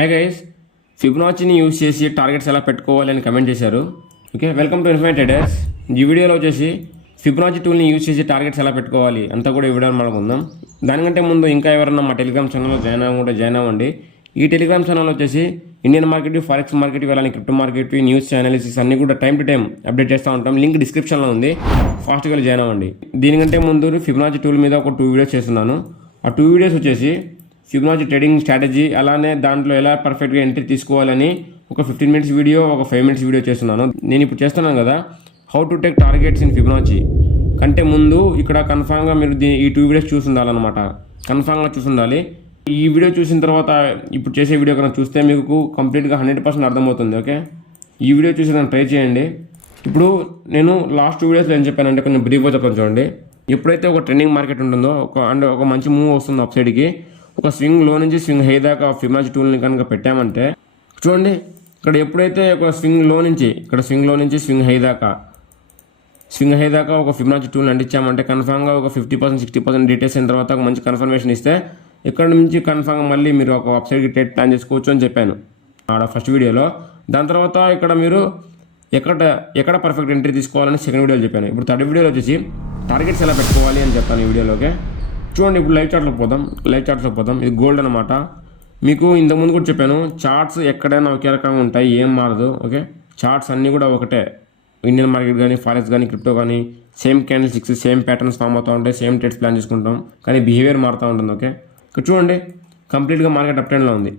Hi guys, ఫిబొనాచిని use చేసి targets ఎలా పెట్టుకోవాలి అని కమెంట్ చేశారు. Okay, welcome to infinite traders. ఈ వీడియోలో వచ్చేసి ఫిబొనాచి టూల్ని యూజ్ చేసి టార్గెట్స్ ఎలా పెట్టుకోవాలి అంతా కూడా ఈ వీడియోలో మనకుందాం. దానికంటే ముందు ఇంకా ఎవరన్నా మా టెలిగ్రామ్ ఛానల్లో జాయిన్ అవ్వండి. ఈ టెలిగ్రామ్ ఛానల్ వచ్చేసి ఇండియన్ మార్కెట్, ఫారెక్స్ మార్కెట్, అలానే క్రిప్టో మార్కెట్, న్యూస్ అనాలిసిస్ అన్ని కూడా టైం టు టైం అప్డేట్ చేస్తూ ఉంటాం. లింక్ డిస్క్రిప్షన్లో ఉంది, ఫాస్ట్గా జాయిన్ అవ్వండి. దీనికంటే ముందు ఫిబొనాచి టూల్ మీద ఒక 2 వీడియోస్ చేస్తున్నాను. ఆ 2 వీడియోస్ వచ్చేసి ఫిబొనాచి ట్రేడింగ్ స్ట్రాటజీ, అలానే దాంట్లో ఎలా పర్ఫెక్ట్గా ఎంట్రీ తీసుకోవాలని ఒక 15 మినిట్స్ వీడియో, ఒక 5 మినిట్స్ వీడియో చేస్తున్నాను. నేను ఇప్పుడు చేస్తున్నాను కదా, how to take targets in Fibonacci కంటే ముందు ఇక్కడ కన్ఫామ్గా మీరు ఈ 2 వీడియోస్ చూసి ఉండాలన్నమాట. కన్ఫామ్గా చూసి ఉండాలి. ఈ వీడియో చూసిన తర్వాత ఇప్పుడు చేసే వీడియో కన్నా చూస్తే మీకు కంప్లీట్గా 100% అర్థమవుతుంది. ఓకే, ఈ వీడియో చూసి దాన్ని ట్రై చేయండి. ఇప్పుడు నేను లాస్ట్ 2 వీడియోస్లో ఏం చెప్పానంటే కొంచెం బ్రీఫ్గా చెప్పాను చూడండి. ఎప్పుడైతే ఒక ట్రెండింగ్ మార్కెట్ ఉంటుందో, ఒక మంచి మూవ్ వస్తుందో అప్ సైడ్కి, ఒక స్వింగ్ లో నుంచి స్వింగ్ హై దాకా ఫిబొనాచి టూల్ని కనుక పెట్టామంటే చూడండి, ఇక్కడ ఎప్పుడైతే ఒక స్వింగ్ లో నుంచి స్వింగ్ హై దాకా ఒక ఫిబొనాచి టూల్ని అంటించామంటే కన్ఫామ్గా ఒక 50% 60% డీటెయిల్స్ అయిన తర్వాత ఒక మంచి కన్ఫర్మేషన్ ఇస్తే ఇక్కడ నుంచి కన్ఫామ్గా మళ్ళీ మీరు ఒక వెబ్సైట్కి ట్రేడ్ ప్లాన్ చేసుకోవచ్చు అని చెప్పాను ఆడ ఫస్ట్ వీడియోలో. దాని తర్వాత ఇక్కడ మీరు ఎక్కడ పర్ఫెక్ట్ ఎంట్రీ తీసుకోవాలని సెకండ్ వీడియోలో చెప్పాను. ఇప్పుడు థర్డ్ వీడియోలో వచ్చేసి టార్గెట్స్ ఎలా పెట్టుకోవాలి అని చెప్పాను ఈ వీడియోలోకే. చూడండి, ఇప్పుడు లైవ్ చార్ట్స్లో పోదాం. ఇది గోల్డ్ అనమాట. మీకు ఇంతకుముందు కూడా చెప్పాను, చార్ట్స్ ఎక్కడైనా ఒకే రకంగా ఉంటాయి, ఏం మారదు. ఓకే, చార్ట్స్ అన్నీ కూడా ఒకటే. ఇండియన్ మార్కెట్ కానీ, ఫారెక్స్ కానీ, క్రిప్టో కానీ same candle sticks, same patterns form అవుతూ ఉంటాయి, సేమ్ ట్రేడ్స్ ప్లాన్ చేసుకుంటాం, కానీ బిహేవియర్ మారుతూ ఉంటుంది. ఓకే, ఇక్కడ చూడండి, కంప్లీట్గా మార్కెట్ అప్ ట్రెండ్లో ఉంది.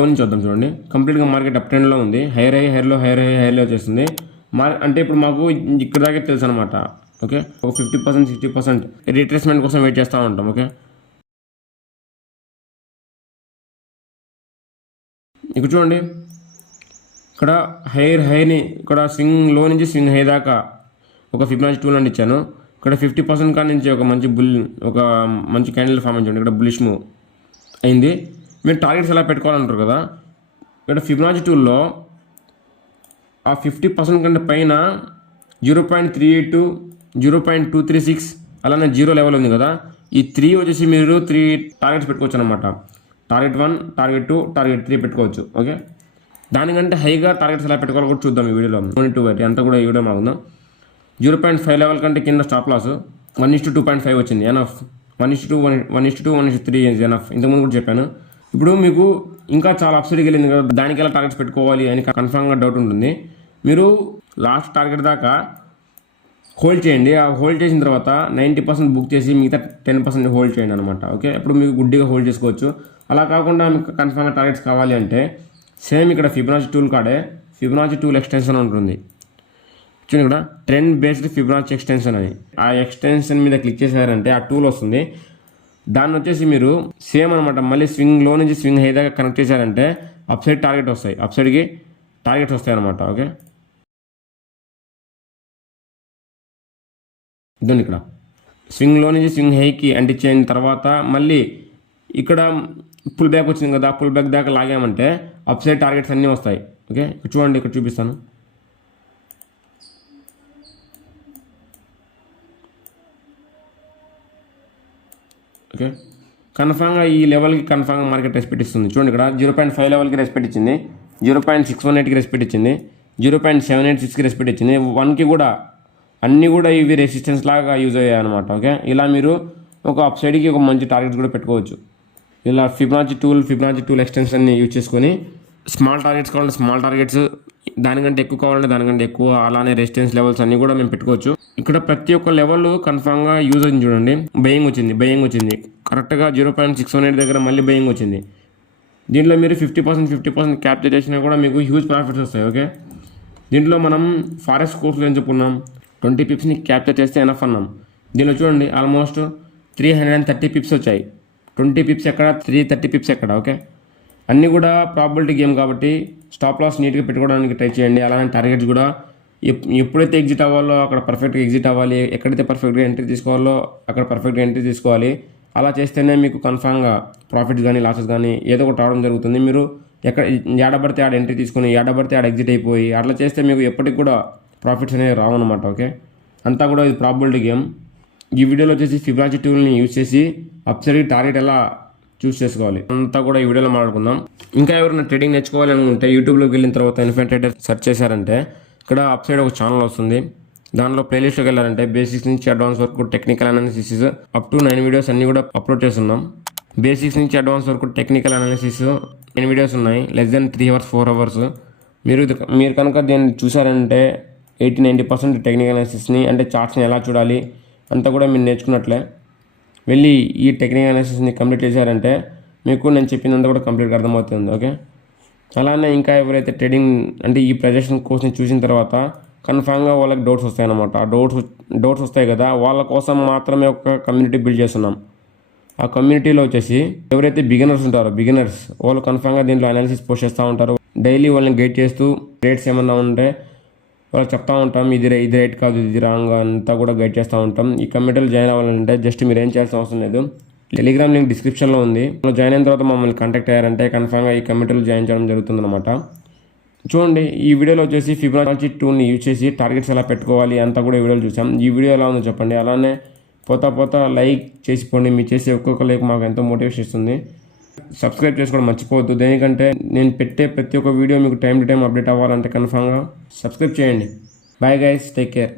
చూద్దాం, చూడండి, కంప్లీట్గా మార్కెట్ అప్ ట్రెండ్లో ఉంది. హైర్ హైలో వచ్చేస్తుంది. అంటే ఇప్పుడు మాకు ఇక్కడ దాకా తెలుసు అనమాట. ఓకే, ఒక 50% 60% రిట్రేస్మెంట్ కోసం వెయిట్ చేస్తూ ఉంటాం. ఓకే, ఇక్కడ చూడండి, ఇక్కడ హైని ఇక్కడ స్వింగ్ లో నుంచి స్వింగ్ హై దాకా ఒక ఫిబొనాచి టూల్ అని ఇచ్చాను. ఇక్కడ 50% కాడి నుంచి ఒక మంచి క్యాండిల్ ఫామ్ చూడండి. ఇక్కడ బులిష్ మూవ్ అయింది. మీరు టార్గెట్స్ ఎలా పెట్టుకోవాలంటారు కదా, ఇక్కడ ఫిబొనాచి టూల్లో ఆ 50% కంటే పైన 0.382, 0.236 అలానే 0 లెవెల్ ఉంది కదా, ఈ 3 వచ్చేసి మీరు 3 టార్గెట్స్ పెట్టుకోవచ్చు అనమాట. టార్గెట్ 1, టార్గెట్ 2, టార్గెట్ 3 పెట్టుకోవచ్చు. ఓకే, దానికంటే హైగా టార్గెట్స్ ఎలా పెట్టుకోవాలో కూడా చూద్దాం ఈ వీడియోలో. 22 అంతా కూడా ఈ వీడియో మాకుందాం. 0.5 లెవెల్ కంటే కింద స్టాప్ లాస్ 1:2.5 వచ్చింది, ఎనఫ్. 1:2, 1:3 ఎనఫ్. ఇంతకుముందు కూడా చెప్పాను. ఇప్పుడు మీకు ఇంకా చాలా అప్సైడ్కి వెళ్ళింది కదా, దానికి ఎలా టార్గెట్స్ పెట్టుకోవాలి అని కన్ఫామ్గా డౌట్ ఉంటుంది. మీరు లాస్ట్ టార్గెట్ దాకా హోల్డ్ చేయండి. ఆ హోల్డ్ చేసిన తర్వాత 90% బుక్ చేసి మిగతా 10% హోల్డ్ చేయండి అనమాట. ఓకే, ఇప్పుడు మీకు గుడ్డిగా హోల్డ్ చేసుకోవచ్చు. అలా కాకుండా మీకు కన్ఫామ్గా టార్గెట్స్ కావాలి అంటే సేమ్ ఇక్కడ ఫిబొనాచి టూల్ కాడే ఫిబొనాచి టూల్ ఎక్స్టెన్షన్ ఉంటుంది. చూడండి, ఇక్కడ ట్రెండ్ బేస్డ్ ఫిబొనాచి ఎక్స్టెన్షన్ అని, ఆ ఎక్స్టెన్షన్ మీద క్లిక్ చేశారంటే ఆ టూల్ వస్తుంది. దాన్ని వచ్చేసి మీరు సేమ్ అనమాట, మళ్ళీ స్వింగ్ లో నుంచి స్వింగ్ హై దాకా కనెక్ట్ చేశారంటే అప్ సైడ్ టార్గెట్ వస్తాయి, అప్ సైడ్కి టార్గెట్స్ వస్తాయి అనమాట. ఓకే, ఇదండి, ఇక్కడ స్వింగ్లో నుంచి స్వింగ్ హైకి అంటించిన తర్వాత మళ్ళీ ఇక్కడ పుల్ బ్యాక్ వచ్చింది కదా, పుల్ బ్యాక్ దాకా లాగామంటే అప్ సైడ్ టార్గెట్స్ అన్నీ వస్తాయి. ఓకే, ఇక్కడ చూడండి, ఇక్కడ చూపిస్తాను. ఓకే, కన్ఫామ్గా ఈ లెవెల్కి కన్ఫామ్గా మార్కెట్ రెస్పెక్ట్ ఇస్తుంది. చూడండి, ఇక్కడ 0.5 లెవెల్కి రెస్పెక్ట్ ఇచ్చింది, 0.618కి రెస్పెక్ట్ ఇచ్చింది, 0.786కి రెస్పెక్ట్ ఇచ్చింది, 1కి కూడా. అన్నీ కూడా ఇవి రెసిస్టెన్స్ లాగా యూజ్ అయ్యాయి అనమాట. ఓకే, ఇలా మీరు ఒక అప్ సైడ్కి ఒక మంచి టార్గెట్స్ కూడా పెట్టుకోవచ్చు. ఇలా ఫిబొనాచి టూల్ ఎక్స్టెన్షన్ని యూజ్ చేసుకొని స్మాల్ టార్గెట్స్ కావాలంటే స్మాల్ టార్గెట్స్, దానికంటే ఎక్కువ కావాలంటే దానికంటే ఎక్కువ, అలానే రెసిస్టెన్స్ లెవెల్స్ అన్నీ కూడా మేము పెట్టుకోవచ్చు. ఇక్కడ ప్రతి ఒక్క లెవెల్ కన్ఫామ్గా యూజ్ అయింది. చూడండి, బయింగ్ వచ్చింది కరెక్ట్గా 0.618 దగ్గర మళ్ళీ బయింగ్ వచ్చింది. దీంట్లో మీరు 50% క్యాప్చర్ చేసినా కూడా మీకు హ్యూజ్ ప్రాఫిట్స్ వస్తాయి. ఓకే, దీంట్లో మనం ఫారెక్స్ కోర్సులో ఏం చెప్పుకున్నాం, 20 పిప్స్ని క్యాప్చర్ చేస్తే ఎనఫ్ అన్నాం. దీనిలో చూడండి, ఆల్మోస్ట్ 330 పిప్స్ వచ్చాయి. 20 పిప్స్ ఎక్కడ, 330 పిప్స్ ఎక్కడ. ఓకే, అన్నీ కూడా ప్రాబిలిటీ గేమ్ కాబట్టి స్టాప్ లాస్ నీట్గా పెట్టుకోవడానికి ట్రై చేయండి. అలానే టార్గెట్స్ కూడా ఎప్పుడైతే ఎగ్జిట్ అవ్వాలో అక్కడ పర్ఫెక్ట్గా ఎగ్జిట్ అవ్వాలి, ఎక్కడైతే పర్ఫెక్ట్గా ఎంట్రీ తీసుకోవాలో అక్కడ పర్ఫెక్ట్గా ఎంట్రీ తీసుకోవాలి. అలా చేస్తేనే మీకు కన్ఫామ్గా ప్రాఫిట్స్ కానీ లాసెస్ కానీ ఏదో ఒకటి రావడం జరుగుతుంది. మీరు ఏడబడితే ఆడ ఎంట్రీ తీసుకొని ఏడబడితే ఆడ ఎగ్జిట్ అయిపోయి అట్లా చేస్తే మీకు ఎప్పటికి కూడా ప్రాఫిట్స్ అనేవి రావన్నమాట. ఓకే, అంతా కూడా ఇది ప్రాబిలిటీ గేమ్. ఈ వీడియోలో వచ్చేసి ఫిబొనాచి టూల్ని యూజ్ చేసి అప్ సైడ్ టార్గెట్ ఎలా చూస్ చేసుకోవాలి. అంతా కూడా ఈ వీడియోలో మాట్లాడుకుందాం. ఇంకా ఎవరైనా ట్రేడింగ్ నేర్చుకోవాలి అనుకుంటే యూట్యూబ్లోకి వెళ్ళిన తర్వాత ఇన్ఫినిటీ ట్రేడర్ సెర్చ్ చేశారంటే ఇక్కడ అప్ సైడ్ ఒక ఛానల్ వస్తుంది. దానిలో ప్లేలిస్ట్కి వెళ్ళారంటే బేసిక్స్ నుంచి అడ్వాన్స్ వరకు technical analysis up to 9 videos అన్ని కూడా అప్లోడ్ చేస్తున్నాం. బేసిక్స్ నుంచి అడ్వాన్స్ వరకు టెక్నికల్ అనాలిసిస్ 9 వీడియోస్ ఉన్నాయి. Less than 3 hours 4 hours. మీరు కనుక దీన్ని చూసారంటే 80-90% టెక్నికల్ అనాలిసిస్ని అంటే చార్ట్స్ని ఎలా చూడాలి అంతా కూడా మీరు నేర్చుకున్నట్లే. వెళ్ళి ఈ టెక్నికల్ అనాలిసిస్ని కంప్లీట్ చేశారంటే మీకు నేను చెప్పిందంతా కూడా కంప్లీట్గా అర్థమవుతుంది. ఓకే, అలానే ఇంకా ఎవరైతే ట్రేడింగ్ అంటే ఈ ప్రజెషన్ కోర్స్ని చూసిన తర్వాత కన్ఫామ్గా వాళ్ళకి డౌట్స్ వస్తాయన్నమాట. ఆ డౌట్స్ వస్తాయి కదా, వాళ్ళ కోసం మాత్రమే ఒక కమ్యూనిటీ బిల్డ్ చేస్తున్నాం. ఆ కమ్యూనిటీలో వచ్చేసి ఎవరైతే బిగినర్స్ ఉంటారో వాళ్ళు కన్ఫామ్గా దీంట్లో అనాలిసిస్ పోస్ట్ చేస్తూ ఉంటారు. డైలీ వాళ్ళని గైడ్ చేస్తూ రేట్స్ ఏమన్నా ఉంటే వాళ్ళకి చెప్తా ఉంటాం. ఇది రైట్ కాదు, ఇది రాంగ్ అంతా కూడా గైడ్ చేస్తూ ఉంటాం. ఈ కమ్యూనిటీలో జాయిన్ అవ్వాలంటే జస్ట్ మీరు ఏం చేయాల్సిన అవసరం లేదు. టెలిగ్రామ్ లింక్ డిస్క్రిప్షన్లో ఉంది. జాయిన్ అయిన తర్వాత మమ్మల్ని కాంటాక్ట్ అయ్యారంటే కన్ఫామ్గా ఈ కమ్యూనిటీలో జాయిన్ చేయడం జరుగుతుందన్నమాట. చూడండి, ఈ వీడియోలో వచ్చేసి ఫిబొనాచి టూల్ని యూజ్ చేసి టార్గెట్స్ ఎలా పెట్టుకోవాలి అంతా కూడా ఈ వీడియోలో చూసాం. ఈ వీడియో ఎలా ఉందో చెప్పండి. అలానే పోతా లైక్ చేసిపోండి. మీరు చేసే ఒక్కొక్క లైక్ మాకు ఎంతో మోటివేషన్ ఇస్తుంది. సబ్స్క్రైబ్ చేసుకోవడం మర్చిపోవద్దు. దేనికంటే నేను పెట్టే ప్రతి ఒక్క వీడియో మీకు టైం టు టైం అప్డేట్ అవ్వాలంటే కన్ఫామ్గా సబ్స్క్రైబ్ చేయండి. Bye guys, take care.